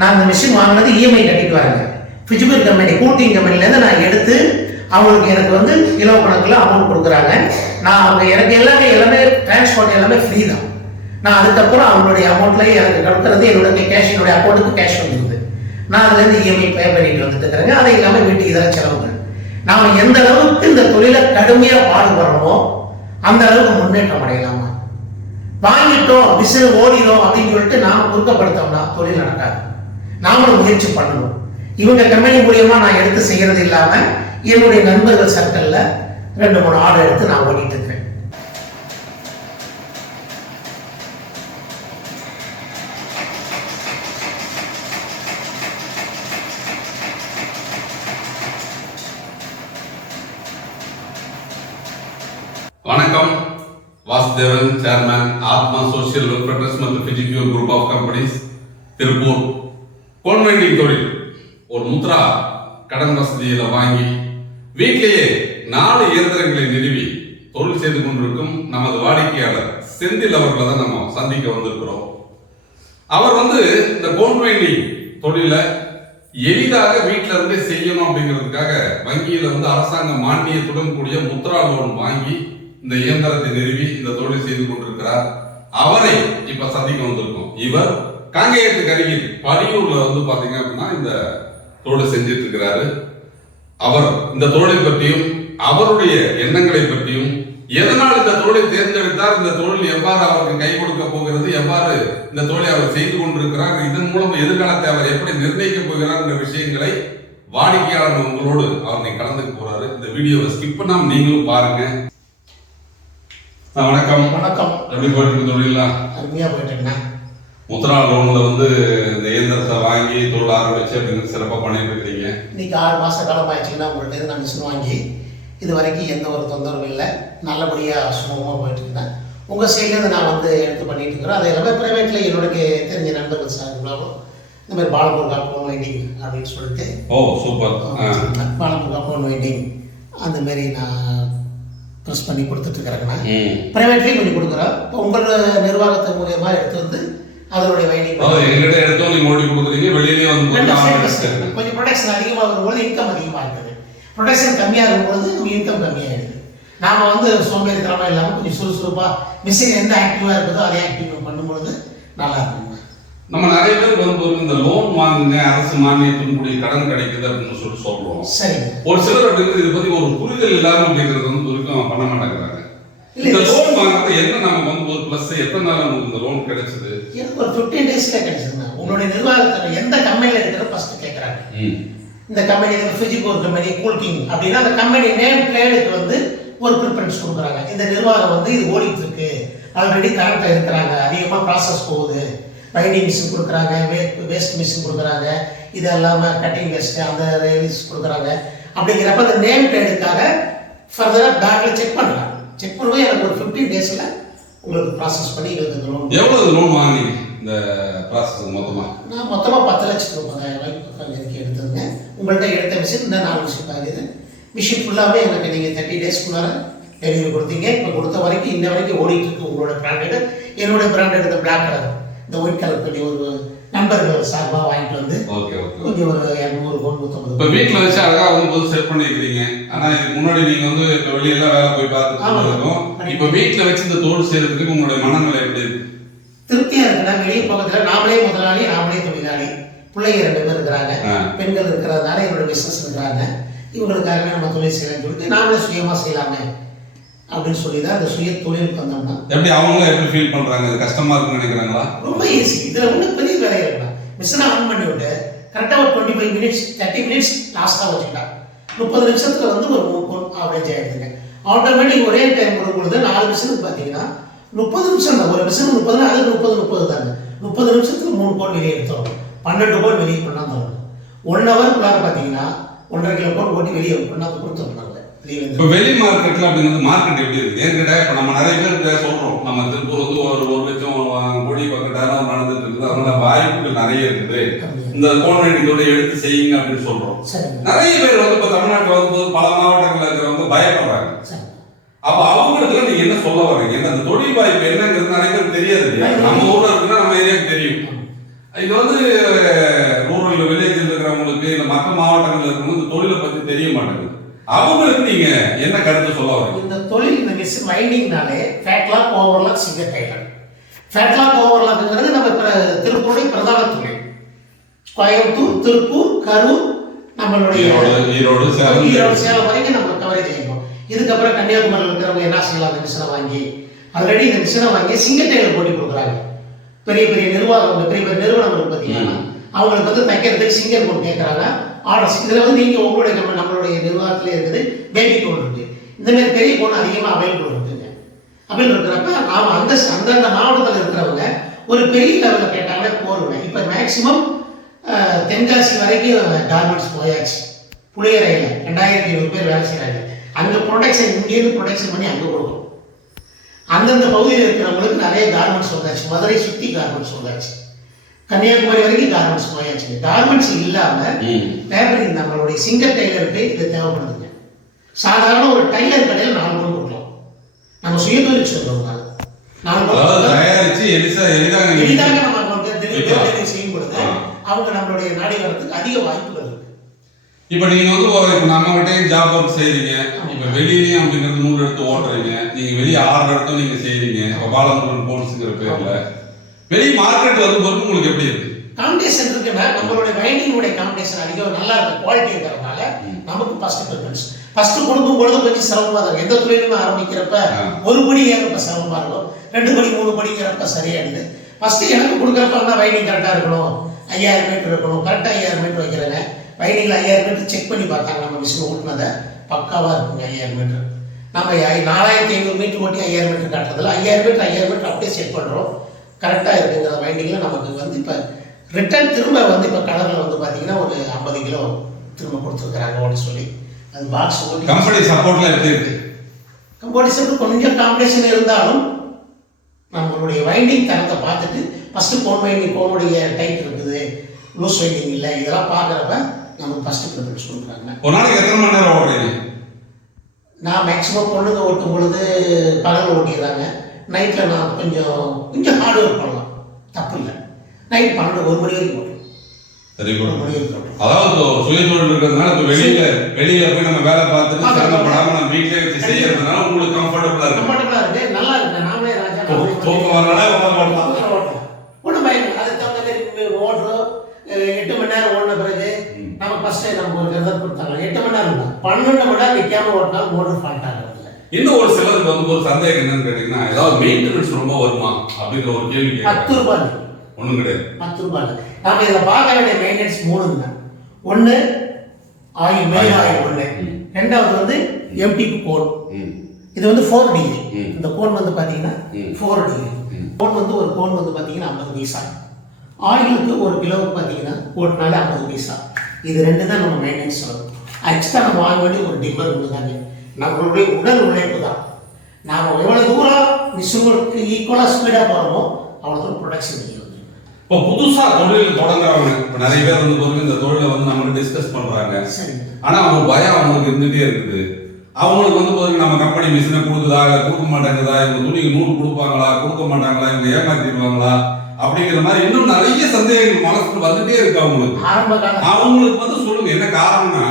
நான் இந்த மிஷின் வாங்கினது இஎம்ஐ கட்டிட்டு வரேங்க. ஃபிஜிபிள் கம்பெனி கூட்டிங் கம்பெனிலேருந்து நான் எடுத்து அவங்களுக்கு எனக்கு வந்து கிலோ கணக்கில் அமௌண்ட் கொடுக்குறாங்க. நான் அவங்க எனக்கு எல்லாமே டிரான்ஸ்போர்ட் எல்லாமே ஃப்ரீ தான். நான் அதுக்கப்புறம் அவங்களுடைய அமௌண்ட்லேயே எனக்கு கொடுக்குறது என்னுடைய கேஷ், என்னுடைய அக்கௌண்ட்டுக்கு கேஷ் வந்துடுது. நான் அதுலேருந்து இஎம்ஐ பே பண்ணிட்டு வந்துட்டு இருக்கிறேங்க. அது இல்லாமல் வீட்டுக்கு இதெல்லாம் செலவுகள். நாம் எந்த அளவுக்கு இந்த தொழிலை கடுமையாக பாடுபடுறோமோ அந்த அளவுக்கு முன்னேற்றம் அடையலாமா? வாங்கிட்டோம் மிஷின் ஓடிடும் அப்படின்னு சொல்லிட்டு நாம குறுக்கப்படுத்தோம்னா தொழில் நடக்காது. நாமளும் முயற்சி பண்ணணும். இவங்க கம்பெனி மூலியமா நான் எடுத்து செய்யறது இல்லாம என்னுடைய நண்பர்கள் சர்க்கிள்ல 2-3 ஆர்டர் எடுத்து நான் ஓடிட்டு இருக்கேன். வணக்கம். Vasudevan, chairman, Atma social welfare trust மற்றும் PGBO group of companies, Tiruppur. Cone winding தொழில் ஒரு முத்ரா கடன் வசதியில வாங்கி வீட்டிலேயே 4 இயந்திரங்களை நிறுவி தொழில் செய்து கொண்டிருக்கும் நமது வாடிக்கையாளர் செந்தில் அவர்களை தான் நம்ம சந்திக்க வந்திருக்கிறோம். அவர் இந்த கோன் வைண்டிங் தொழில எளிதாக வீட்டில இருந்தே செய்யணும் அப்படிங்கிறதுக்காக வங்கியில அரசாங்க மானியத்துடன் கூடிய முத்ரா லோன் வாங்கி இந்த இயந்திரத்தை நிறுவி இந்த தொழில் செய்து கொண்டிருக்கிறார். அவரை இப்ப சந்திக்க வந்திருக்கோம். இவர் காங்கேயத்துக்கு அருகில் பரியூர்ல பாத்தீங்க அப்படின்னா இந்த தொழில் செஞ்சிட்டு இருக்கிறாரு. அவர் இந்த தொழிலை பற்றியும் அவருடைய எண்ணங்களை பற்றியும், எதனால் இந்த தொழிலை தேர்ந்தெடுத்தார், இந்த தொழில் எவ்வாறு அவருக்கு கை கொடுக்க போகிறது, எவ்வாறு இந்த தொழிலை அவர் செய்து கொண்டிருக்கிறார், இதன் மூலம் எதிர்காலத்தை அவர் எப்படி நிர்ணயிக்க போகிறார் என்ற விஷயங்களை வாடிக்கையாளர் உங்களோடு அவர் கலந்துக்க போறாரு. இந்த வீடியோவை ஸ்கிப் பண்ணாம நீங்களும் பாருங்க. வணக்கம். வணக்கம். எப்படி போயிட்டு தொழிலாம்? அருமையா போயிட்டு இருக்கேன். முத்ரா லோன்ல இந்த இயந்திரத்தை வாங்கி தொழில் ஆரம்பிச்சு அப்படின்னு சிறப்பாக பண்ணிட்டு இருக்கீங்க. இன்னைக்கு 6 மாச காலம் ஆயிடுச்சுன்னா உங்கள்கிட்ட நான் மிஷின் வாங்கி இது வரைக்கும் எந்த ஒரு தொந்தரவும் இல்லை. நல்லபடியாக சுமூகமாக போயிட்டு இருக்கேன். உங்கள் சைட்லேருந்து நான் எடுத்து பண்ணிட்டு இருக்கிறோம். அது எல்லாமே ப்ரைவேட்டில் என்னுடைய தெரிஞ்ச நண்பர்கள் சார் இந்த மாதிரி பாலமுருகா கோன் வைண்டிங் அப்படின்னு சொல்லிட்டு. ஓ சூப்பர். பாலமுருகா கோன் வைண்டிங் அந்த மாதிரி நான் ப்ரெஸ் பண்ணி கொடுத்துட்டு இருக்கிறேங்கண்ணா. ப்ரைவேட்லேயும் பண்ணி கொடுக்குறோம். இப்போ உங்களோட நிர்வாகத்தின் மூலியமாக எடுத்து அதனுடைய வைண்டிங் எங்கிட்ட எடுத்தோம் நீங்க ஓடி கொடுக்குறீங்க. வெளியிலேயே கொஞ்சம் ப்ரொடக்ஷன் அதிகமாக வரும்போது இன்கம் அதிகமாக இருக்குது. ப்ரொடக்ஷன் கம்மியாக இருக்கும்போது நம்ம இன்கம் கம்மியாகிடுது. நாம் சோம்பேறித்தனமாக இல்லாமல் கொஞ்சம் சுறுசுறுப்பாக மிஷின் எந்த ஆக்டிவாக இருக்குதோ அதே ஆக்டிவ் பண்ணும்பொழுது நல்லா இருக்குங்க. நம்ம நிறைய பேர் இந்த லோன் வாங்குங்க, அரசு மானியத்தின் கூடிய கடன் கிடைக்குது அப்படின்னு சொல்றோம். சரி. ஒரு சிலர் அப்படிங்கிறது இதை பத்தி ஒரு புரிதல் இல்லாம அப்படிங்கிறது வரைக்கும் பண்ண மாட்டேங்கிறாங்க. இந்த லோன் வாங்குறது என்ன நமக்கு ஒரு பிளஸ், எத்தனை நாள் நமக்கு இந்த லோன் கிடைச்சது? எனக்கு ஒரு 15 டேஸ்ல கிடைச்சதுங்க. உங்களுடைய நிர்வாகத்தில் எந்த கம்பெனியில் இருக்கிறத ஃபர்ஸ்ட் கேட்குறாங்க. இந்த கம்பெனி ஃபிஜிபிள் கம்பெனி கூல்கிங் அப்படின்னா அந்த கம்பெனி நேம் பிளேடுக்கு ஒரு ப்ரிஃபரன்ஸ் கொடுக்குறாங்க. இந்த நிர்வாகம் இது ஓடிட்டு இருக்கு, ஆல்ரெடி கரெக்டாக இருக்கிறாங்க, அதிகமாக ப்ராசஸ் போகுது, வைண்டிங் மிஷின் கொடுக்குறாங்க, வேஸ்ட் மிஷின் கொடுக்குறாங்க, இது இல்லாமல் கட்டிங் வேஸ்ட் அந்த ரிலீஸ் கொடுக்குறாங்க. அப்படிங்கிறப்ப அந்த நேம் பிளேடுக்காக ஃபர்தராக பேங்க்ல செக் பண்ணுறாங்க. செக் பண்ணுவோம். எனக்கு ஒரு 15 டேஸில் உங்களுக்கு ப்ராசஸ் பண்ணி இந்த லோன். எவ்வளவு லோன் வாங்கி இந்த ப்ராசஸ் மொத்தமாக? நான் மொத்தமாக 10,30,000 எடுத்ததுங்க. உங்கள்கிட்ட எடுத்த மிஷின் இந்த 4 மிஷின் ஆகுது. மிஷின் ஃபுல்லாகவே எனக்கு நீங்கள் 30 டேஸ்க்குள்ளார டெலிவரி கொடுத்தீங்க. இப்போ கொடுத்த வரைக்கும் இன்ன வரைக்கும் ஓடிட்டு இருக்கு. உங்களோட பிராண்டடு, என்னோட பிராண்டட் இந்த பிளாக் கலர், இந்த ஒயிட் கலர் பண்ணி ஒரு நண்பர்கள் சார்பாக வாங்கிட்டு கொஞ்சம் ஒரு 200 கோன் 150. இப்போ வீட்டில் வச்சு அழகாக செட் பண்ணிக்கிறீங்க. ஆனால் இதுக்கு முன்னாடி நீங்கள் இப்போ வெளியெல்லாம் வேலை போய் பார்த்துட்டு இப்போ வீட்டில் வச்சு இந்த தோல் செய்யறதுக்கு உங்களுடைய மனநிலை எப்படி இருக்கு? திருப்தியாக இருக்குன்னா வெளியே பக்கத்தில் நாமளே முதலாளி, நாமளே தொழிலாளி, பிள்ளைங்க 2 பேர் இருக்கிறாங்க, பெண்கள் இருக்கிறதுனால என்னோட பிஸ்னஸ் இருக்கிறாங்க. இவங்களுக்காகவே நம்ம தொழில் செய்யலாம்னு சொல்லிட்டு நாமளே சுயமாக செய்யலாமே அப்படின்னு சொல்லி தான் அந்த சுய தொழிலுக்கு வந்தோம்னா. எப்படி அவங்களும் எப்படி ஃபீல் பண்ணுறாங்க? இது கஷ்டமாக இருக்குன்னு நினைக்கிறாங்களா? ரொம்ப ஈஸி. இதில் ஒன்றும் பெரிய வேலையை இருக்கலாம். மிஷினை ஆன் பண்ணி விட்டு கரெக்டாக ஒரு 25 மினிட்ஸ் 30 மினிட்ஸ் லாஸ்ட்டாக வச்சுக்கிட்டா 30 நிமிஷத்தில் ஒரு 3 கோன் ஆவரேஜ் ஆகிடுதுங்க. ஆட்டோமேட்டிக் ஒரே டைம் கொடுக்குறது 4 மிஷினுக்கு பார்த்தீங்கன்னா 30 நிமிஷம் தான். ஒரு மிஷின் 30 அதுக்கு 30 தாங்க. 30 நிமிஷத்துக்கு 3 கோன் வெளியே எடுத்தோம். 12 கோன் வெளியே கொண்டாந்து 1 ஹவருக்குள்ளார பார்த்தீங்கன்னா 1.5 கிலோ கோன் ஓட்டி வெளியே கொண்டாந்து கொடுத்துருந்தாங்க. இப்போ வெளி மார்க்கெட்ல அப்படிங்கிறது மார்க்கெட் எப்படி இருக்கு? ஏற்கனவே இப்போ நம்ம நிறைய பேர் சொல்றோம், நம்ம திருப்பூர் ஒரு 1 லட்சம் கோடி பக்கத்தாலும் நடந்துட்டு இருக்குது, அதனால வாய்ப்புகள் நிறைய இருக்குது, இந்த கோன் வைண்டிங்கோட எடுத்து செய்யுங்க அப்படின்னு சொல்றோம். நிறைய பேர் இப்போ தமிழ்நாட்டில் பல மாவட்டங்களில் இருக்கிறவங்க பயப்படுறாங்க. அப்ப அவங்களுக்கு நீங்க என்ன சொல்ல வர்றீங்க? அந்த தொழில் வாய்ப்பு என்னங்கிறது நிறைய பேருக்கு தெரியாது. நம்ம ஊர்ல இருக்குன்னா நம்ம ஏரியாவுக்கு தெரியும். இது மாவட்டங்கள்ல இருக்கவங்க இந்த தொழிலை பத்தி தெரிய மாட்டேங்குது. அவங்களுக்கு நீங்க என்ன கருத்து சொல்ல வரீங்க? இந்த தொழில் இந்த மிஷின் வைண்டிங்னாலே flatlock overlock Singer tailor. Flatlock ஓவர்லாக்ங்கிறது நம்ம திருப்பூருடைய பிரதான தொழில். கோயம்புத்தூர், திருப்பூர், கரூர், நம்மளுடைய ஈரோடு, சேலம் வரைக்கும் நம்ம கவரேஜ் செய்யணும். இதுக்கப்புறம் கன்னியாகுமரியில் இருக்கிறவங்க என்ன செய்யலாம்? அந்த மிஷினை வாங்கி ஆல்ரெடி இந்த மிஷினை வாங்கி சிங்கர் டைலர் போட்டி கொடுக்குறாங்க. பெரிய பெரிய நிர்வாகம், பெரிய பெரிய நிறுவனங்கள் பார்த்தீங்கன்னா அவங்களுக்கு வந்து தைக்கிறதுக்கு சிங்கர் போட்டு கேட்குறாங்க ஆர்டர்ஸ். இதில் வந்து நீங்கள் உங்களுடைய நம்மளுடைய நிர்வாகத்திலே இருக்குது பேபி கோன் இருக்குது. இந்த மாதிரி பெரிய கோன் அதிகமாக அவைலபிள் இருக்குங்க. அவைலபிள் இருக்கிறப்ப அவன் அந்தந்த மாவட்டத்தில் இருக்கிறவங்க ஒரு பெரிய லெவலில் கேட்டாங்கன்னா போடுவேன். இப்போ மேக்சிமம் தென்காசி வரைக்கும் கார்மெண்ட்ஸ் போயாச்சு. புளியரையில் 2500 பேர் வேலை செய்கிறாங்க. அங்கே ப்ரொடக்ஷன் இங்கேருந்து ப்ரொடக்ஷன் பண்ணி அங்கே கொடுக்கும். அந்தந்த பகுதியில் இருக்கிறவங்களுக்கு நிறைய கார்மெண்ட்ஸ் வந்தாச்சு. மதுரை சுற்றி கார்மெண்ட்ஸ் வந்தாச்சு. கன்னியாகுமரி வரைக்கும் கார்மெண்ட்ஸ் போயாச்சு. கார்மெண்ட்ஸ் இல்லாமல் ஃபேப்ரிக் நம்மளுடைய சிங்கர் டைலருக்கு இது தேவைப்படுதுங்க. சாதாரண ஒரு டைலர் கடையில் 4 பொருள் கொடுக்கலாம். நம்ம சுயதொழில் சொல்றோம்னால 4 பொருள் தயாரிச்சு எளிதாக நம்ம செய்யும் பொழுது அவங்க நம்மளுடைய நாடி வரத்துக்கு அதிக வாய்ப்புகள் இருக்கு. இப்ப நீங்க வந்து நம்ம கிட்டே ஜாப் ஒர்க் செய்றீங்க. இப்ப வெளியிலயும் அப்படிங்கிறது 100 எடுத்து ஓட்டுறீங்க. நீங்க வெளியே 6 இடத்துல நீங்க செய்றீங்க. பாலமுருகன் போல்ஸ்ங்கிற பேர்ல வெளி மார்க்கெட் வந்து பொறுப்பு உங்களுக்கு எப்படி இருக்கு? காம்படிஷன் இருக்குன்னா நம்மளுடைய வைண்டிங்கோட காம்படிஷன் அதிகம் நல்லா இருக்கு. குவாலிட்டி இருக்கிறதுனால நமக்கு ஃபர்ஸ்ட் ப்ரிஃபரன்ஸ். ஃபர்ஸ்ட் கொடுக்கும் பொழுது கொஞ்சம் சிரமமா இருக்கும். எந்த தொழிலுமே ஆரம்பிக்கிறப்ப ஒரு படி ஏறப்ப சிரமமா இருக்கும். 2 படி 3 படிங்கிறப்ப சரியாயிடுது. ஃபர்ஸ்ட் எனக்கு கொடுக்குறப்ப வைண்டிங் கரெக்டாக இருக்கணும். 5000 மீட்டர் இருக்கணும். கரெக்டாக 5000 மீட்டர் வைக்கிறேங்க. வைண்டிங்கில் 5000 மீட்டர் செக் பண்ணி பார்த்தாங்க. நம்ம மிஷின் ஓட்டுனதை பக்காவாக இருக்குங்க. 5000 மீட்டர் நம்ம 4500 மீட்டர் ஓட்டி 5000 மீட்டர் காட்டுறதில்ல. 5000 மீட்டர் அப்படியே செக் பண்ணுறோம். கரெக்டாக இருக்குங்கிற வைண்டிங்கில் நமக்கு வந்து இப்போ ரிட்டர்ன் திரும்ப வந்து இப்போ கலரில் வந்து பார்த்தீங்கன்னா ஒரு 50 கிலோ திரும்ப கொடுத்துருக்குறாங்க ஓட்டு சொல்லி. அது பாக்ஸ் ஓட்டி கம்பெனி சப்போர்ட்ல எப்படி இருக்கு? காம்படிஷன் கொஞ்சம் காம்படிஷன் இருந்தாலும் நம்மளுடைய வைண்டிங் தரத்தை பார்த்துட்டு ஃபஸ்ட்டு கோன் வைண்டிங், கோனுடைய டைட் இருக்குது, லூஸ் வைண்டிங் இல்லை, இதெல்லாம் பார்க்குறப்ப நமக்கு ஃபஸ்ட்டு ப்ரிஃபரன்ஸ் கொடுக்குறாங்க. ஒரு நாளைக்கு எத்தனை மணி நேரம் ஓடுறீங்க? நான் மேக்ஸிமம் பொண்ணுங்க ஓட்டும் பொழுது பகல் ஓட்டிடுறாங்க. நைட்டில் நான் கொஞ்சம் ஹார்ட் ஒர்க் பண்ணலாம், தப்பு இல்லை. நைட் 12 1 மணி வரைக்கும் ஓட்டும். சரி, 1 மணி வரைக்கும். அதாவது சுயதொழில் இருக்கிறதுனால இப்போ வெளியில போய் நம்ம வேலை பார்த்துட்டு சிரமப்படாம நம்ம வீட்டிலே வச்சு செய்யறதுனால உங்களுக்கு கம்ஃபர்டபுளா இருக்கு, நல்லா இருக்கு. நாமளே ராஜா தூக்கம் வரனால ஓட்டலாம். ஒன்றும் பயன் அதுக்கு தகுந்த மாதிரி ஓட்டுறோம். 8 மணி நேரம் ஓடின பிறகு நம்ம ஃபர்ஸ்ட் நம்ம ஒரு ரிசல்ட் கொடுத்தாங்க. 8 மணி நேரம் இல்லை, 12 மணி நேரம் நிற்காம ஓட்டினா மோட்டர் ஃபால்ட் ஆகிறது. இன்னும் ஒரு சிலருக்கு வந்து ஒரு சந்தேகம் என்னன்னு கேட்டீங்கன்னா, ஏதாவது மெயின்டெனன்ஸ் ரொம்ப வருமா அப்படிங்கிற ஒரு கேள்வி. 10 ரூபாய் ஒன்றும் கிடையாது. 10 ரூபாய் நாம இதில் பார்க்க வேண்டிய மெயின்டெனன்ஸ் 3 தான். ஒன்று ஆயில், மெயின் ஆயில் ஒன்று. ரெண்டாவது வந்து எம்டி கோன். இது வந்து 4 டிகிரி. இந்த கோன் வந்து பார்த்தீங்கன்னா 4 டிகிரி. கோன் வந்து ஒரு கோன் வந்து பார்த்தீங்கன்னா 50 பைசா. ஆயிலுக்கு 1 கிலோவுக்கு பார்த்தீங்கன்னா ஓட்டினாலே 50 பைசா. இது 2 தான் நம்ம மெயின்டெனன்ஸ் வரும். எக்ஸ்ட்ரா நம்ம வாங்க வேண்டிய ஒரு டிம்மர் ஒன்று தாங்க. நம்மளுடைய உடல் உழைப்பு தான். நாம் எவ்வளோ தூரம் மிஷினுக்கு ஈக்குவலாக ஸ்பீடாக போகிறோமோ அவ்வளோ தூரம் ப்ரொடக்ஷன் செய்யும். இப்போ புதுசாக தொழில் தொடங்குறவங்க இப்போ நிறைய பேர் வந்து இந்த தொழிலை வந்து நம்மளுக்கு டிஸ்கஸ் பண்ணுறாங்க. ஆனால் அவங்க பயம் அவங்களுக்கு இருந்துகிட்டே இருக்குது. அவங்களுக்கு வந்து நம்ம கம்பெனி மிஷினை கொடுக்குதா இல்லை கொடுக்க மாட்டாங்குதா, இவங்க துணிக்கு 100 கொடுப்பாங்களா கொடுக்க மாட்டாங்களா, இவங்க ஏமாத்திடுவாங்களா அப்படிங்கிற மாதிரி இன்னும் நிறைய சந்தேகங்கள் மனசுக்கு வந்துட்டே இருக்கு அவங்களுக்கு. அவங்களுக்கு வந்து சொல்லுங்க என்ன காரணம்னா,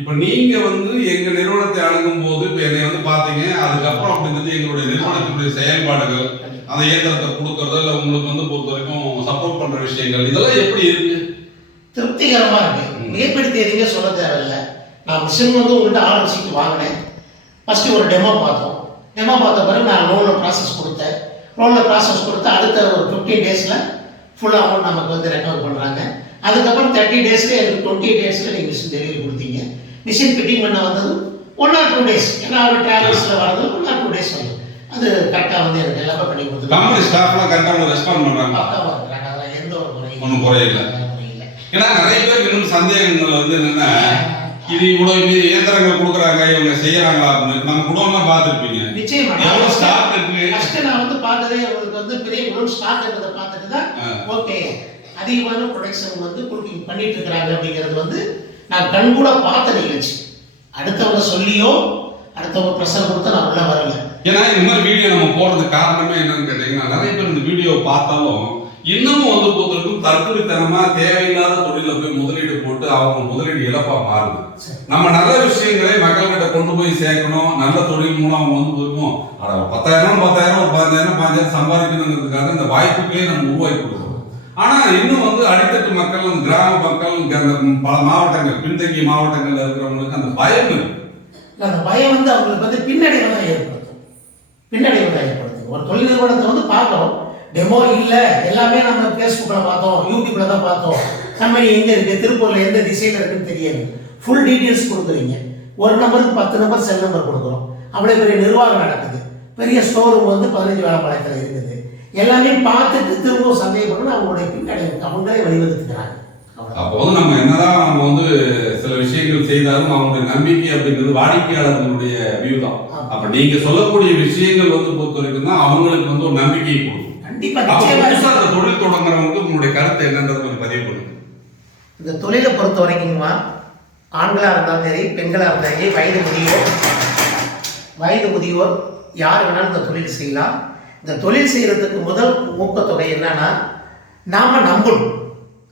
இப்ப நீங்க வந்து எங்க நிறுவனத்தை அணுகும் போது இப்ப என்னை வந்து பாத்தீங்க, அதுக்கப்புறம் அப்படிங்கிறது எங்களுடைய நிறுவனத்தினுடைய செயல்பாடுகள், அந்த இயந்திரத்தை கொடுக்கறது இல்ல உங்களுக்கு வந்து பொறுத்த வரைக்கும் சப்போர்ட் பண்ற விஷயங்கள் இதெல்லாம் எப்படி இருக்கு? திருப்திகரமா இருக்கு. மிகப்படுத்தி எதுவுமே சொல்ல தேவையில்லை. நான் மிஷின் வந்து உங்கள்கிட்ட ஆர்டர் சீட்டு வாங்கினேன். ஃபர்ஸ்ட் ஒரு டெமோ பார்த்தோம். டெமோ பார்த்த பிறகு நான் லோனில் ப்ராசஸ் கொடுத்தேன். லோனில் ப்ராசஸ் கொடுத்து அடுத்த ஒரு 15 டேஸில் ஃபுல் அமௌண்ட் நமக்கு வந்து ரெக்கவர் பண்ணுறாங்க. அதுக்கப்புறம் 30 டேஸில் எனக்கு 20 டேஸில் நீங்கள் மிஷின் டெலிவரி கொடுத்தீங்க. மிஷின் ஃபிட்டிங் பண்ண வந்தது 1 or 2 டேஸ். ஏன்னா அவர் டிராவல்ஸில் வரது 1 or 2 டேஸ் வந்து அது கரெக்டாக வந்து எனக்கு எல்லாமே பண்ணி கொடுத்துருக்காங்க. கம்பெனி ஸ்டாஃப்லாம் கரெக்டாக ரெஸ்பாண்ட் பண்ணுறாங்க. பக்காவாக இருக்கிறாங்க. அதெல்லாம் எந்த ஒரு குறையும் ஒன்றும் குறையில்லை. ஏன்னா நிறைய பேருக்கு இன்னும் சந்தேகங்கள் வந்து என்னன்னா, இது இவ்வளவு இயந்திரங்கள் கொடுக்குறாங்க, இவங்க செய்யறாங்களா அப்படின்னு. நம்ம குடோன்லாம் பார்த்துருப்பீங்க. நிச்சயமா எவ்வளவு ஸ்டாக் இருக்கு. ஃபர்ஸ்ட் நான் வந்து பார்த்ததே உங்களுக்கு வந்து பெரிய குடோன் ஸ்டாக் இருக்கிறத பார்த்துட்டு தான் ஓகே அதிகமான ப்ரொடக்ஷன் வந்து பண்ணிட்டு இருக்கிறாங்க அப்படிங்கிறது வந்து நான் கண்கூட பார்த்த நிகழ்ச்சி. அடுத்தவங்க சொல்லியோ அடுத்தவங்க ப்ரெஷர் கொடுத்து நான் உள்ள வரல. ஏன்னா இந்த மாதிரி வீடியோ நம்ம போடுறதுக்கு காரணமே என்னன்னு கேட்டீங்கன்னா, நிறைய பேர் இந்த வீடியோ பார்த்தாலும் இன்னமும் வந்து பொறுத்தவரைக்கும் தற்கொலைத்தனமா தேவையில்லாத தொழில போய் முதலீடு போட்டு அவங்க முதலீடு இழப்பா மாறுது. நம்ம நல்ல விஷயங்களை மக்கள்கிட்ட கொண்டு போய் சேர்க்கணும், நல்ல தொழில் மூலம் அவங்க வந்து போயிருக்கும் 10,000 ஒரு 15,000 சம்பாதிக்கணுங்கிறதுக்காக இந்த வாய்ப்புகளே நம்ம உருவாக்கி கொடுக்கணும். ஆனா இன்னும் வந்து அடித்தட்டு மக்கள், கிராம மக்கள், பல மாவட்டங்கள், பின்தங்கிய மாவட்டங்கள்ல இருக்கிறவங்களுக்கு அந்த பயம் இருக்கு. அந்த பயம் வந்து அவங்களுக்கு வந்து பின்னடைவை தான் ஏற்படுத்தும். ஒரு தொழில் நிறுவனத்தை வந்து பார்த்தோம், டெமோ இல்லை, எல்லாமே நம்ம ஃபேஸ்புக்கில் பார்த்தோம், யூடியூப்ல தான் பார்த்தோம், கம்பெனி எங்கே இருக்குது, திருப்பூரில் எந்த திசையில் இருக்குன்னு தெரியாது. ஃபுல் டீட்டெயில்ஸ் கொடுக்குறீங்க. ஒரு நம்பருக்கு 10 நம்பர் செல் நம்பர் கொடுக்குறோம். அவ்வளோ பெரிய நிர்வாகம் நடக்குது. பெரிய ஸ்டோர் ரூம் வந்து 15 வேலைப்பாளையத்தில் இருக்குது. எல்லாமே பார்த்துட்டு திரும்பவும் சந்தேகப்பட்டு அவங்களுடைய பின்னடைவு அவங்களே வழிவகுத்துக்கிறாங்க. அப்போ வந்து நம்ம என்னதான் நம்ம வந்து சில விஷயங்கள் செய்தாலும் அவங்களுடைய நம்பிக்கை அப்படிங்கிறது வாடிக்கையாளர்களுடைய வியூ தான். அப்ப நீங்க சொல்லக்கூடிய விஷயங்கள் வந்து பொறுத்த வரைக்கும் தான் அவங்களுக்கு வந்து ஒரு நம்பிக்கையை கொடுக்கும். கண்டிப்பா. அந்த தொழில் தொடங்குறவங்க உங்களுடைய கருத்து என்னன்றது கொஞ்சம் பதிவு பண்ணுங்க. இந்த தொழிலை பொறுத்த வரைக்குமா, ஆண்களா இருந்தாலும் சரி, பெண்களா இருந்தாலும் சரி, வயது முதியோர் யார் வேணாலும் இந்த தொழில் செய்யலாம். இந்த தொழில் செய்யறதுக்கு முதல் ஊக்கத்தொகை என்னன்னா, நாம நம்பணும்.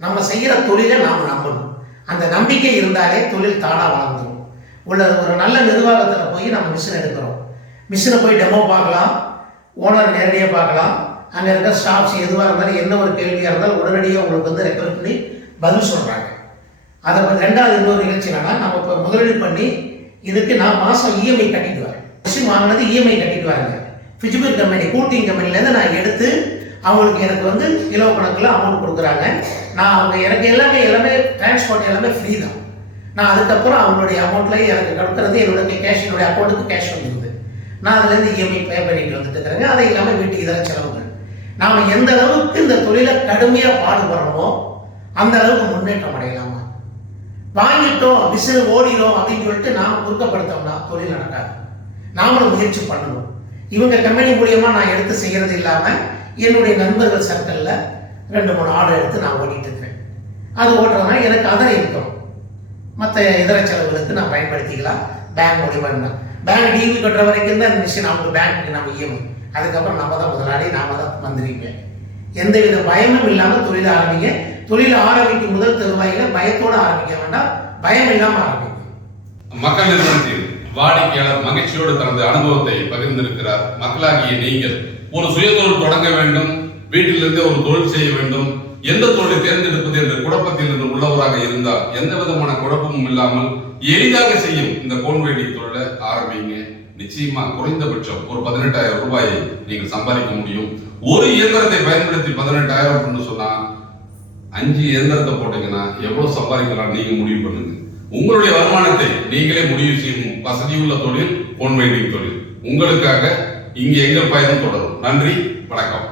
நம்ம செய்கிற தொழிலை நாம் நம்பணும். அந்த நம்பிக்கை இருந்தாலே தொழில் தானாக வளர்ந்துடும். ஒரு நல்ல நிர்வாகத்தில் போய் நம்ம மிஷின் எடுக்கிறோம். மிஷினை போய் டெமோ பார்க்கலாம், ஓனர் நேரடியாக பார்க்கலாம். அங்கே இருக்கிற ஸ்டாஃப்ஸ் எதுவாக இருந்தாலும், என்ன ஒரு கேள்வியாக இருந்தாலும் உடனடியாக உங்களுக்கு வந்து ரெக்கவர் பண்ணி பதில் சொல்கிறாங்க. அதை ரெண்டாவது இன்னொரு நிகழ்ச்சி என்னன்னா, நம்ம இப்போ முதலீடு பண்ணி இதுக்கு நான் மாதம் இஎம்ஐ கட்டிட்டு வரேன். மிஷின் வாங்கினது இஎம்ஐ கட்டிட்டு வரேங்க. ஃபிஜிபிள் கம்பெனி, கூட்டிங் கம்பெனிலேருந்து நான் எடுத்து அவங்களுக்கு எனக்கு வந்து கிலோ கணக்கில் அமௌண்ட் கொடுக்குறாங்க. நான் அவங்க எனக்கு எல்லாமே டிரான்ஸ்போர்ட் எல்லாமே ஃப்ரீ தான். நான் அதுக்கப்புறம் அவங்களுடைய அமௌண்ட்ல எனக்கு கொடுக்குறது என்னுடைய கேஷ், என்னுடைய அக்கௌண்ட்டுக்கு கேஷ் வந்துடுது. நான் அதுலேருந்து இஎம்ஐ பே பண்ணிட்டு வந்துட்டு இருக்கிறேங்க. அதை இல்லாமல் வீட்டுக்கு இதெல்லாம் செலவுகள். நாம் எந்த அளவுக்கு இந்த தொழிலை கடுமையாக பாடுபடுறோமோ அந்த அளவுக்கு முன்னேற்றம் அடையலாமா. வாங்கிட்டோம், விசிறு ஓடிடும் அப்படின்னு சொல்லிட்டு நாம் குறுக்கப்படுத்தோம்னா தொழில் நடக்காது. நாமளும் முயற்சி பண்ணணும். இவங்க கம்பெனி மூலியமாக நான் எடுத்து செய்கிறது இல்லாமல் என்னுடைய நண்பர்கள் சர்க்கிளில் 2-3 ஆர்டர் எடுத்து நான் ஓட்டிகிட்டு இருக்கிறேன். அது ஓட்டுறதுனா எனக்கு அதர் இன்கம், மற்ற இதர செலவுகளுக்கு நான் பயன்படுத்திக்கலாம். பேங்க் மூலியமாக பேங்க் டிவி கட்டுற வரைக்கும் தான் இந்த மிஷின் அவங்க பேங்க்குக்கு நம்ம இஎம்ஐ. அதுக்கப்புறம் நம்ம தான் முதலாளி, நாம தான் மந்திரிங்க. எந்தவித பயமும் இல்லாமல் தொழில் ஆரம்பிங்க. தொழில் ஆரம்பிக்கும் முதல் தருவாயில் பயத்தோடு ஆரம்பிக்க வேண்டாம், பயம் இல்லாமல் ஆரம்பிங்க. மக்கள் நிறுவனத்தில் வாடிக்கையாளர் மகிழ்ச்சியோடு தனது அனுபவத்தை பகிர்ந்திருக்கிறார். மக்களாகிய நீங்கள் ஒரு சுய தொழில் தொடங்க வேண்டும், வீட்டிலிருந்தே ஒரு தொழில் செய்ய வேண்டும், எந்த தொழிலை தேர்ந்தெடுப்பது என்ற குழப்பத்தில் இருந்து உள்ளவராக இருந்தால் எந்த விதமான குழப்பமும் இல்லாமல் எளிதாக செய்யும் இந்த கோன் வெல்டிங் தொழிலை ஆரம்பிங்க. நிச்சயமா குறைந்தபட்சம் ஒரு 18,000 ரூபாயை நீங்கள் சம்பாதிக்க முடியும். ஒரு இயந்திரத்தை பயன்படுத்தி 18,000 சொன்னா 5 இயந்திரத்தை போட்டீங்கன்னா எவ்வளவு சம்பாதிக்கலாம் நீங்க முடிவு பண்ணுங்க. உங்களுடைய வருமானத்தை நீங்களே முடிவு செய்யும் வசதியுள்ள தொழில் கோன் வெல்டிங் தொழில். உங்களுக்காக இங்கே எங்கள் பயணம் தொடரும். நன்றி, வணக்கம்.